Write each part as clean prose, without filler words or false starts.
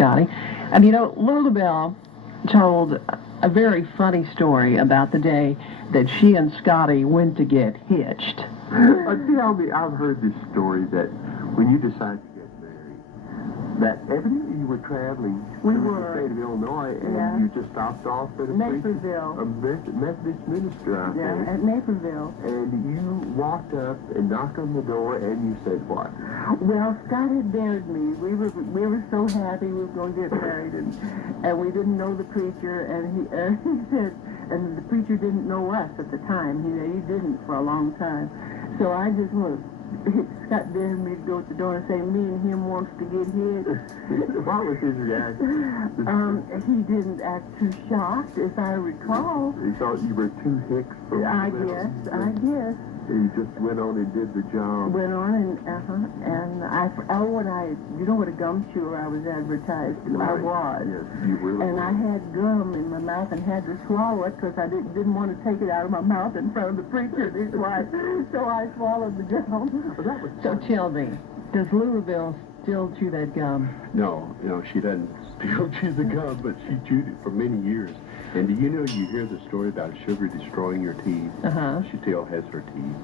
Scotty. And you know, Lula Bell told a very funny story about the day that she and Scotty went to get hitched. Tell me, I've heard this story that when you decided to get married, that evidently you were traveling through the state of Illinois, and you just stopped off at a Naperville. A Methodist minister, I think. At Naperville. And you walked up and knocked on the door, and you said what? Well, Scott had married me. We were so happy we were going to get married, and we didn't know the preacher, and he said, and the preacher didn't know us at the time. He didn't for a long time. So I just was. Scott dared me to go at the door and say, me and him wants to get hit. What was his reaction? He didn't act too shocked, as I recall. He thought you were too hicks for I guess. He just went on and did the job. Went on and you know what a gum chewer I was advertised. Right. I was. Yes, you really and were. I had gum in my mouth and had to swallow it because I didn't want to take it out of my mouth in front of the preacher and his wife. So I swallowed the gum. So tell me, does Lula Bell still chew that gum? No, she doesn't still chew the gum, but she chewed it for many years. And do you know, you hear the story about sugar destroying your teeth? Uh-huh. She still has her teeth.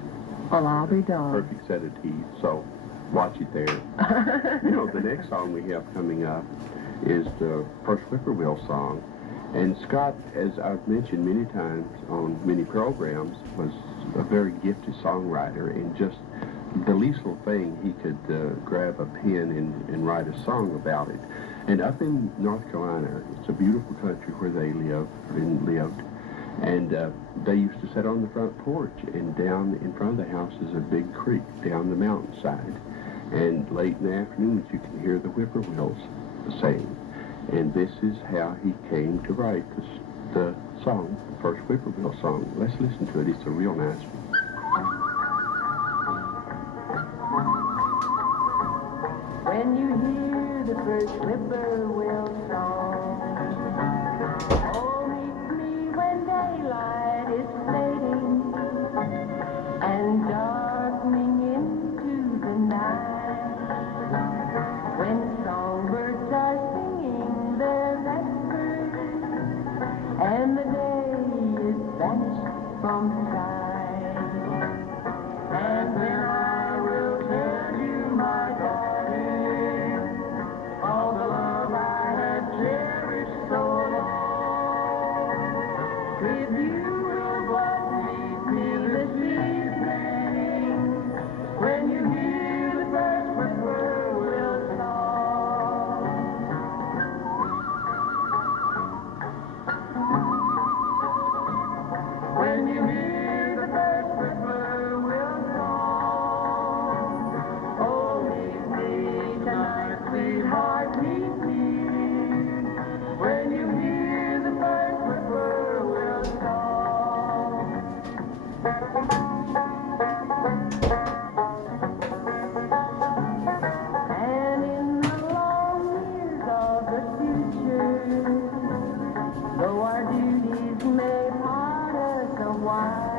Well, I'll be darned. Perfect set of teeth, so watch it there. You know, the next song we have coming up is the first Whippoorwill song. And Scott, as I've mentioned many times on many programs, was a very gifted songwriter, and just the least little thing, he could grab a pen and write a song about it. And up in North Carolina, it's a beautiful country where they lived. And they used to sit on the front porch, and down in front of the house is a big creek down the mountainside. And late in the afternoons, you can hear the whippoorwills sing. And this is how he came to write the song, the first Whippoorwill song. Let's listen to it. It's a real nice one. When you hear the first whippoorwill song, oh, meet me when daylight is fading and darkening into the night. When songbirds are singing their vespers and the day is vanished from sight. And then I will tell you, my darling, all the love I have cherished so long. If you will but meet me this evening, when you hear the first whippoorwill song. When you hear the first whippoorwill song, oh, meet me tonight, sweetheart, meet me. When you hear the first whippoorwill song. And in the long years of the future, though our duties may part us a while,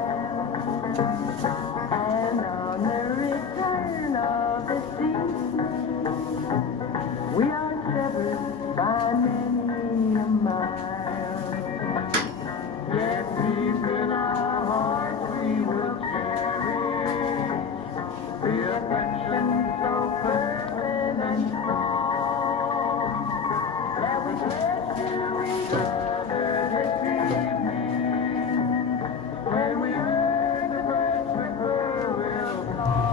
and on the return of the season, we are severed by many a mile. Yet deep in our hearts we will cherish the affection so fervent and strong that we pledge to each other this evening when we heard the first whippoorwill song.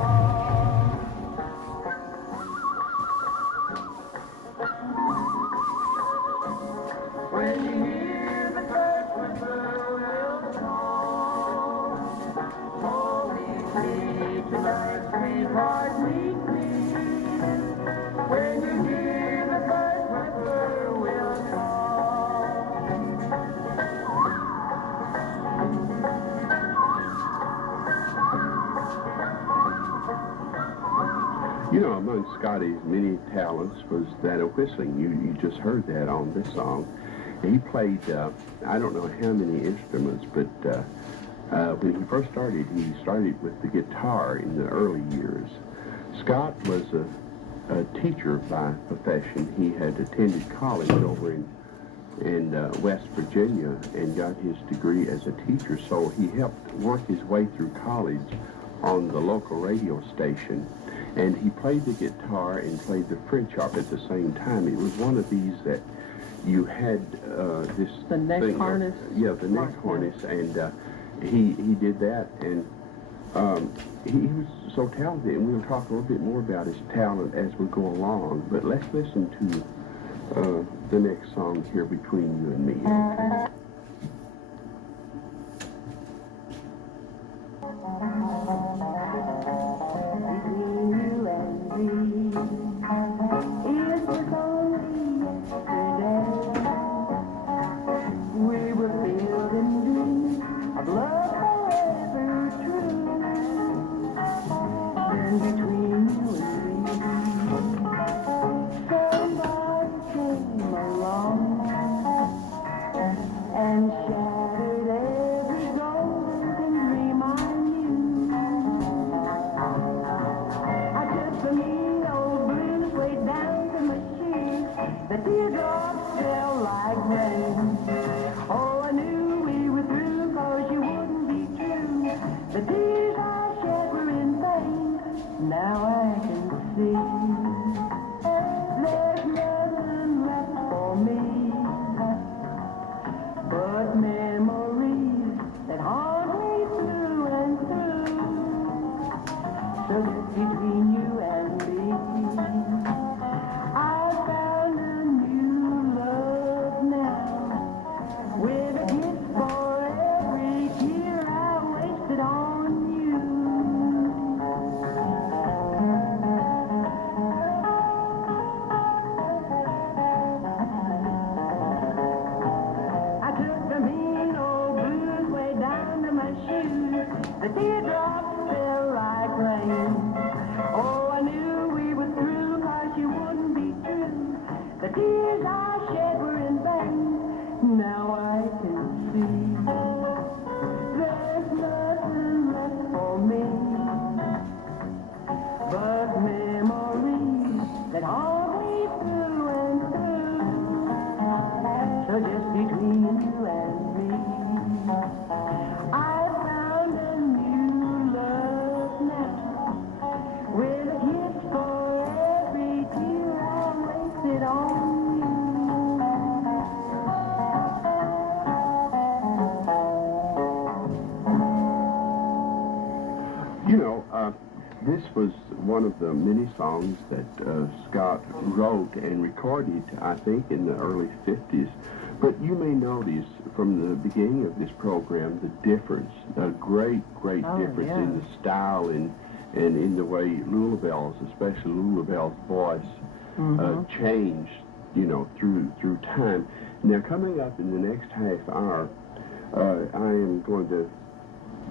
When you hear the first whippoorwill song, oh, meet me tonight, sweetheart, meet me. When you hear the first whippoorwill song. You know, among Scotty's many talents was that of whistling. You just heard that on this song. He played, I don't know how many instruments, but when he first started, he started with the guitar in the early years. Scott was a teacher by profession. He had attended college over in West Virginia and got his degree as a teacher, so he helped work his way through college on the local radio station, and he played the guitar and played the French harp at the same time. It was one of these that you had this The neck thing, harness? yeah, the neck harness, and he did that, and he was so talented, and we'll talk a little bit more about his talent as we go along, but let's listen to the next song here, Between You and Me. Between you and me, it was only yesterday. We were building dreams of love forever true. And between you and me, somebody came along and shattered every golden dream I knew. I took the mean old blues way down to my shoes. The teardrops fell like rain. Oh, I knew we were through, 'cause you wouldn't be true. The tears I shed were in vain. Now I can see there's nothing left for me but memories that haunt me through and through. So just between you and me, I found a new love now, with a gift for every tear I wasted on you. I took the mean old blues way down to my shoes. The teardrops fell like rain. Oh, I knew we were through, 'cause you wouldn't be true. The tears I shed were in vain. Now I can see there's nothing left for me but memories that haunt me through and through. So just between you and me, I found a new love now, with a kiss for every tear I wasted on You know, this was one of the many songs that Scott wrote and recorded, I think, in the early 50s. But you may notice from the beginning of this program the difference, a great difference in the style and in the way Lula Bell's, especially Lula Bell's voice, changed, you know, through time. Now, coming up in the next half hour, I am going to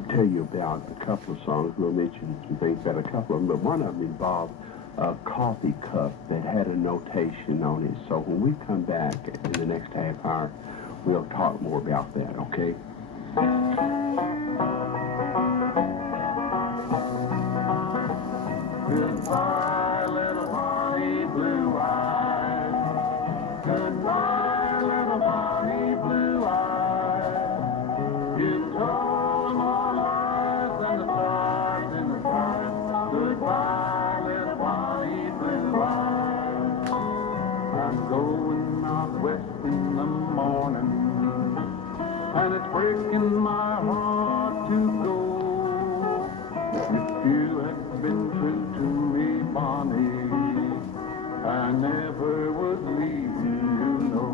tell you about a couple of songs. We'll mention some things about a couple of them, but one of them involved a coffee cup that had a notation on it. So when we come back in the next half hour, we'll talk more about that, okay? Goodbye, little Bonnie Blue Eyes. Goodbye, little Bonnie Blue Eyes. You told more lies than the stars in the sky. Goodbye, little Bonnie Blue Eyes. I'm going out west in the morning, and it's breaking my heart to go. If you had been true to me, Bonnie, I never would leave you, you know.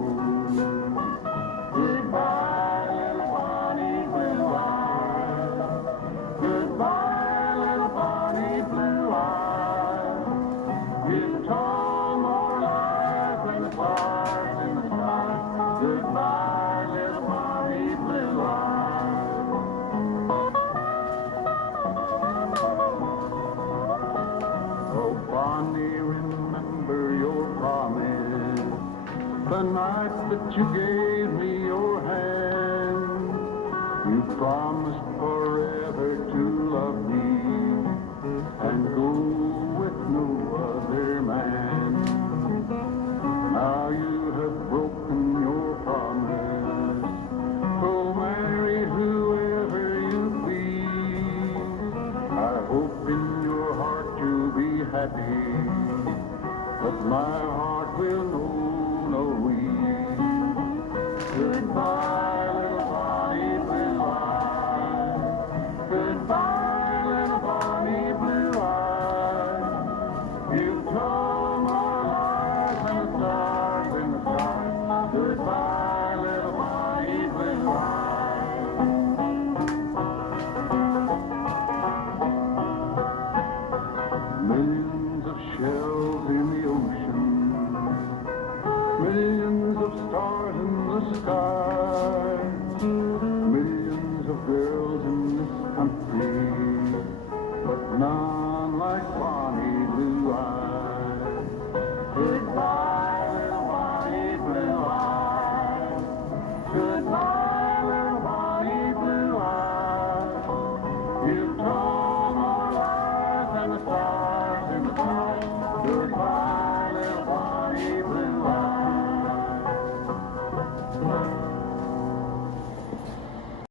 Goodbye, little Bonnie Blue Eyes. Goodbye, little Bonnie Blue Eyes. You told more lies than the stars in the sky. Goodbye, little Bonnie Blue Eyes. Oh, Bonnie, remember your promise, the night that you gave me your hand. You promised forever to love me and go with no other man. Now you have broken your promise, so marry whoever you please. I hope in your heart you'll be happy, but my